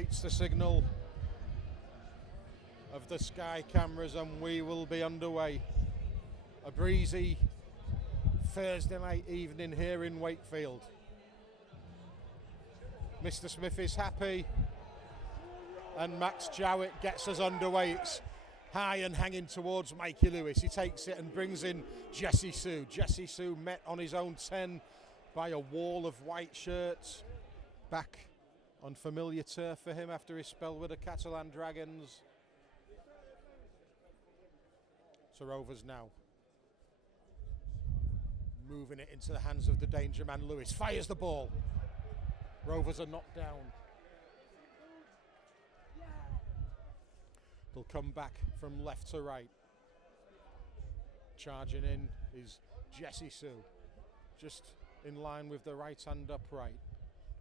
awaits the signal of the Sky cameras and we will be underway. A breezy Thursday night evening here in Wakefield. Mr. Smith is happy and Max Jowett gets us underway. It's high and hanging towards Mikey Lewis. He takes it and brings in Jesse Sue. Jesse Sue met on his own 10 by a wall of white shirts. Back on familiar turf for him after his spell with the Catalan Dragons. So Rovers now moving it into the hands of the danger man Lewis. Fires the ball. Rovers are knocked down. They'll come back from left to right. Charging in is Jesse Sue. Just in line with the right hand upright.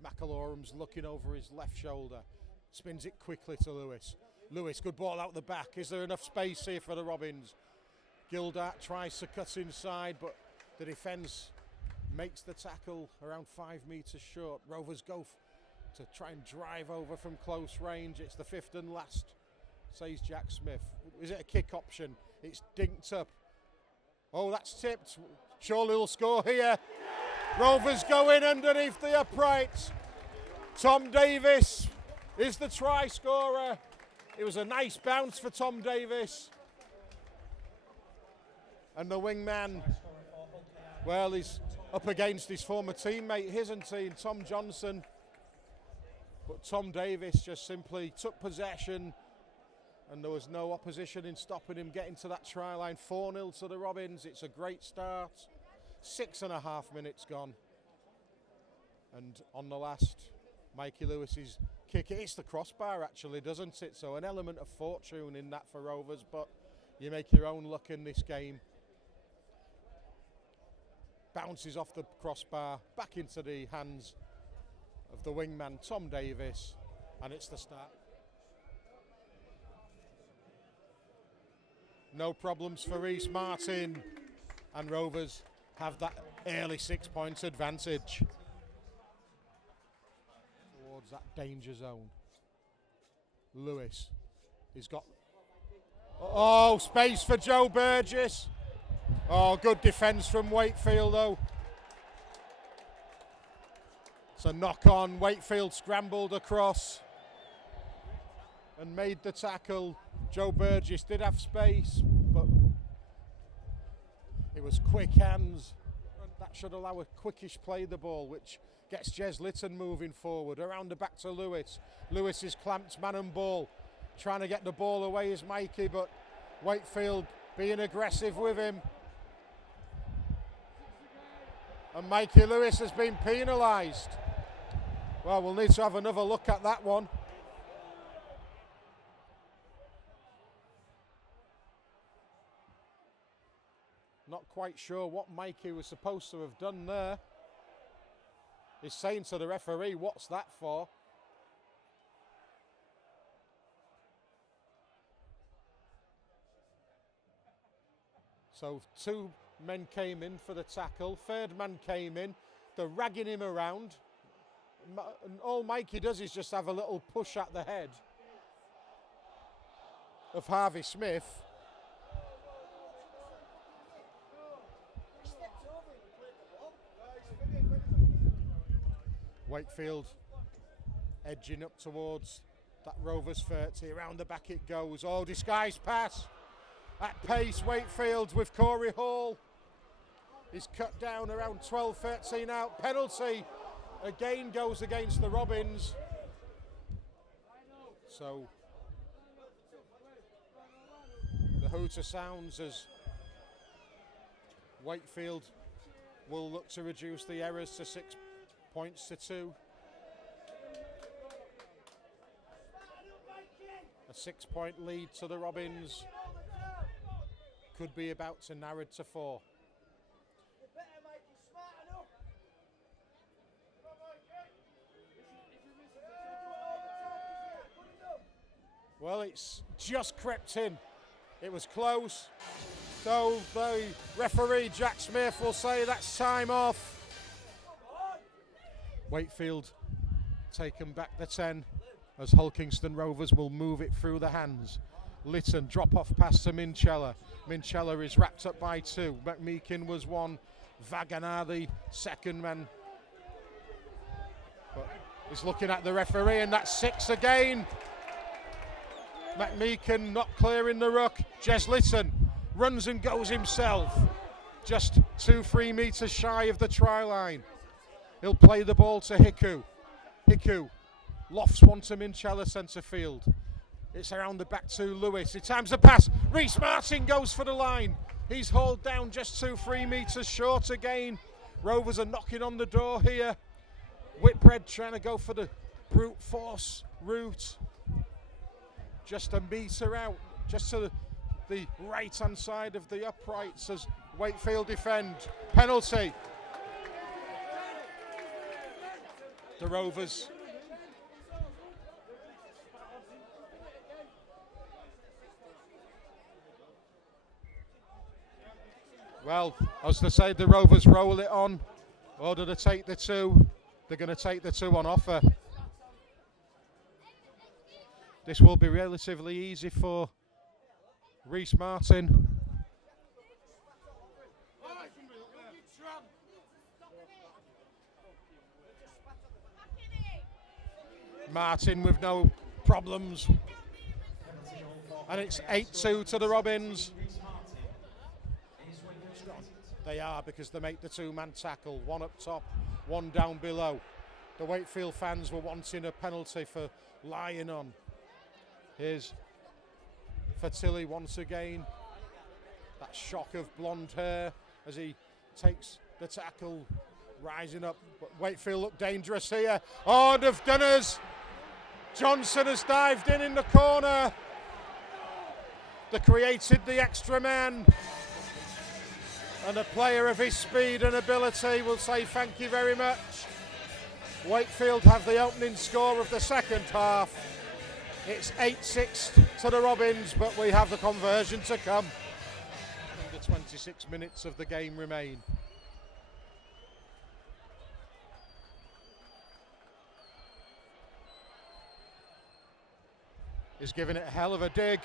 McElorum's looking over his left shoulder. Spins it quickly to Lewis. Lewis, good ball out the back. Is there enough space here for the Robins? Gildart tries to cut inside, but the defence makes the tackle around 5 metres short. Rovers go to try and drive over from close range. It's the fifth and last, says Jack Smith. Is it a kick option? It's dinked up. Oh, that's tipped. Surely he'll score here. Rovers go in underneath the uprights. Tom Davis is the try scorer. It was a nice bounce for Tom Davis. And the wingman, well, he's up against his former teammate, isn't he, Tom Johnson. But Tom Davis just simply took possession and there was no opposition in stopping him getting to that try line. 4-0 to the Robins. It's a great start. 6.5 minutes gone. And on the last, Mikey Lewis's kick, it hits the crossbar actually, doesn't it? So an element of fortune in that for Rovers, but you make your own luck in this game. Bounces off the crossbar, back into the hands of the wingman, Tom Davis, and it's the start. No problems for Rhyse Martin, and Rovers have that early 6 points advantage towards that danger zone. Lewis, he's got, oh, space for Joe Burgess. Oh, good defence from Wakefield though. It's a knock on. Wakefield scrambled across and made the tackle. Joe Burgess did have space, but it was quick hands. That should allow a quickish play the ball, which gets Jez Litten moving forward. Around the back to Lewis. Lewis is clamped man and ball. Trying to get the ball away is Mikey, but Wakefield being aggressive with him. And Mikey Lewis has been penalised. Well, we'll need to have another look at that one. Not quite sure what Mikey was supposed to have done there. He's saying to the referee, what's that for? So 2 men came in for the tackle. 3rd man came in. They're ragging him around. And all Mikey does is just have a little push at the head of Harvey Smith. Wakefield edging up towards that Rovers 30. Around the back it goes. Oh, disguised pass. At pace, Wakefield with Corey Hall. He's cut down around 12-13 out. Penalty again goes against the Robins. So the hooter sounds as Wakefield will look to reduce the errors to 6 points to 2. A 6-point lead to the Robins could be about to narrow to 4. Well, it's just crept in. It was close. So the referee, Jack Smith, will say that's time off. Wakefield taken back the 10. as Hulkingston Rovers will move it through the hands. Litten, drop off pass to Minchella. Minchella is wrapped up by 2. McMeekin was 1. Wagner, the second man. But he's looking at the referee, and that's 6 again. McMeekin not clearing the ruck. Jez Litten runs and goes himself. Just 2-3 metres shy of the try line. He'll play the ball to Hiku. Hiku lofts one to Minchella centre field. It's around the back to Lewis. He times the pass. Rhyse Martin goes for the line. He's hauled down just 2-3 metres short again. Rovers are knocking on the door here. Whitbread trying to go for the brute force route. Just a metre out, just to the right hand side of the uprights as Wakefield defend. Penalty. The Rovers. Well, as they say, the Rovers roll it on. Or do they take the 2? They're going to take the 2 on offer. This will be relatively easy for Rhyse Martin. Martin with no problems. And it's 8-2 to the Robins. They are, because they make the 2-man tackle. 1 up top, 1 down below. The Wakefield fans were wanting a penalty for lying on. Here's Fatilli once again. That shock of blonde hair as he takes the tackle, rising up. But Wakefield look dangerous here. Oh, they've done us. Johnson has dived in the corner. They created the extra man. And a player of his speed and ability will say thank you very much. Wakefield have the opening score of the second half. It's 8-6 to the Robins, but we have the conversion to come. Under 26 minutes of the game remain. He's giving it a hell of a dig.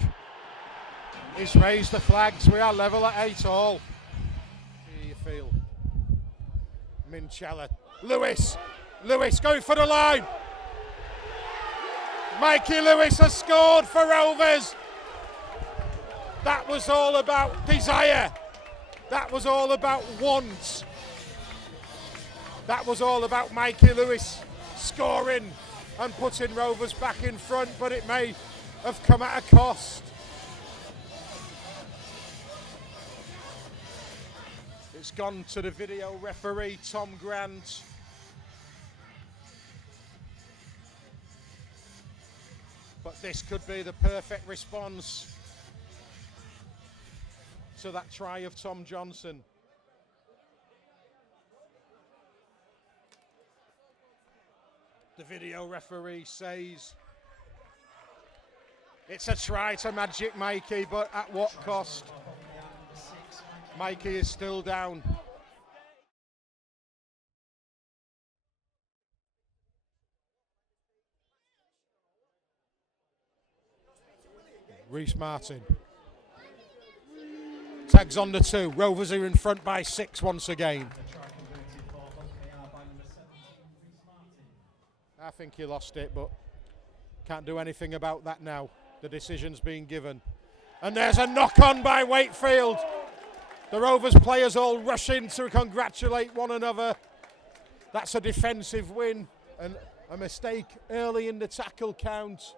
He's raised the flags. We are level at 8 all. Here you feel. Minchella. Lewis going for the line. Mikey Lewis has scored for Rovers. That was all about desire. That was all about want. That was all about Mikey Lewis scoring and putting Rovers back in front, but it may have come at a cost. It's gone to the video referee, Tom Grant. But this could be the perfect response to that try of Tom Johnson. The video referee says it's a try to magic Mikey, but at what cost? Mikey is still down. Rhyse Martin tags on the 2. Rovers are in front by 6 once again. I think he lost it, but can't do anything about that now. The decision's been given. And there's a knock on by Wakefield. The Rovers players all rush in to congratulate one another. That's a defensive win and a mistake early in the tackle count.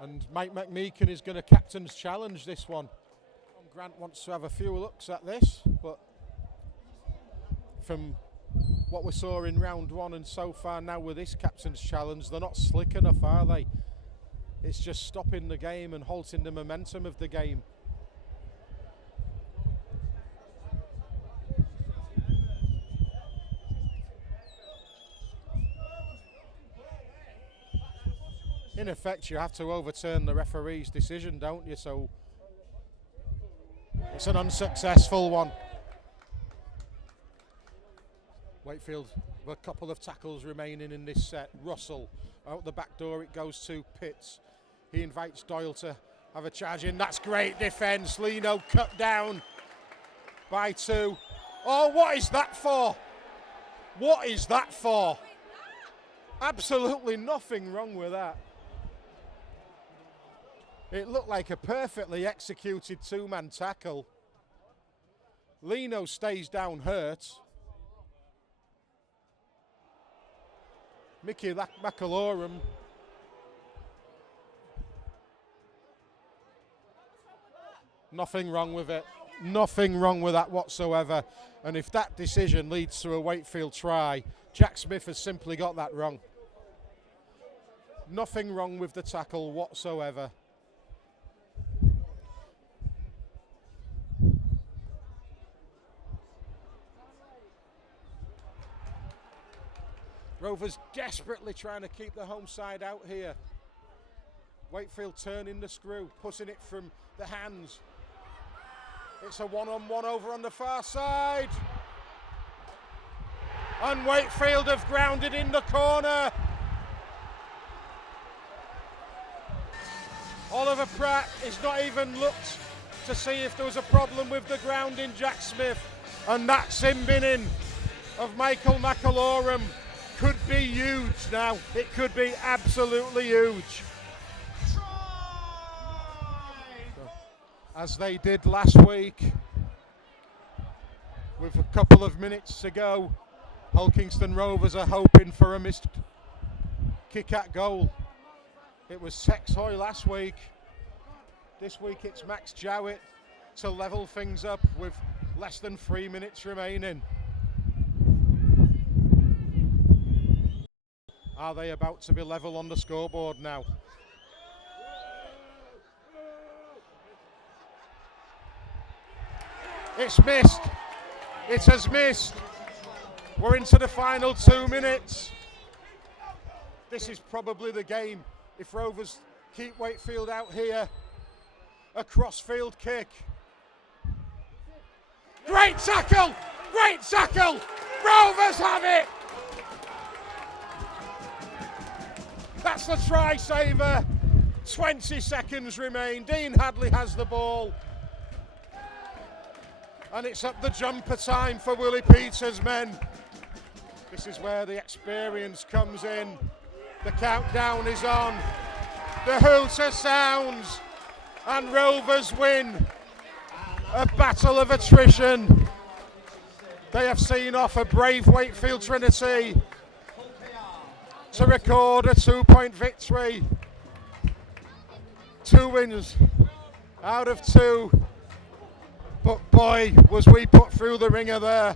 And Mike McMeekin is going to captain's challenge this one. Grant wants to have a few looks at this, but from what we saw in round 1 and so far now with this captain's challenge, they're not slick enough, are they? It's just stopping the game and halting the momentum of the game. In effect, you have to overturn the referee's decision, don't you? So it's an unsuccessful one. Wakefield with a couple of tackles remaining in this set. Russell, out the back door it goes to Pitts. He invites Doyle to have a charge in. That's great defence. Lino cut down by 2. Oh, what is that for? What is that for? Absolutely nothing wrong with that. It looked like a perfectly executed 2-man tackle. Lino stays down hurt. Mickey McAlorum. Nothing wrong with it. Nothing wrong with that whatsoever. And if that decision leads to a Wakefield try, Jack Smith has simply got that wrong. Nothing wrong with the tackle whatsoever. Rovers desperately trying to keep the home side out here. Wakefield turning the screw, putting it from the hands. It's a one-on-one over on the far side. And Wakefield have grounded in the corner. Oliver Pratt is not even looked to see if there was a problem with the grounding Jack Smith. And that sin binning of Michael McAlorum could be huge now. It could be absolutely huge. As they did last week, with a couple of minutes to go, Hulkingston Rovers are hoping for a missed kick at goal. It was Sexhoy last week. This week it's Max Jowett to level things up with less than 3 minutes remaining. Are they about to be level on the scoreboard now? It's missed. It has missed. We're into the final 2 minutes. This is probably the game if Rovers keep Wakefield out here. A cross-field kick. Great tackle! Great tackle! Rovers have it! That's the try saver. 20 seconds remain. Dean Hadley has the ball. And it's up the jumper time for Willie Peters' men. This is where the experience comes in. The countdown is on. The hooter sounds. And Rovers win a battle of attrition. They have seen off a brave Wakefield Trinity to record a 2-point victory. 2 wins out of 2. But boy, was we put through the ringer there.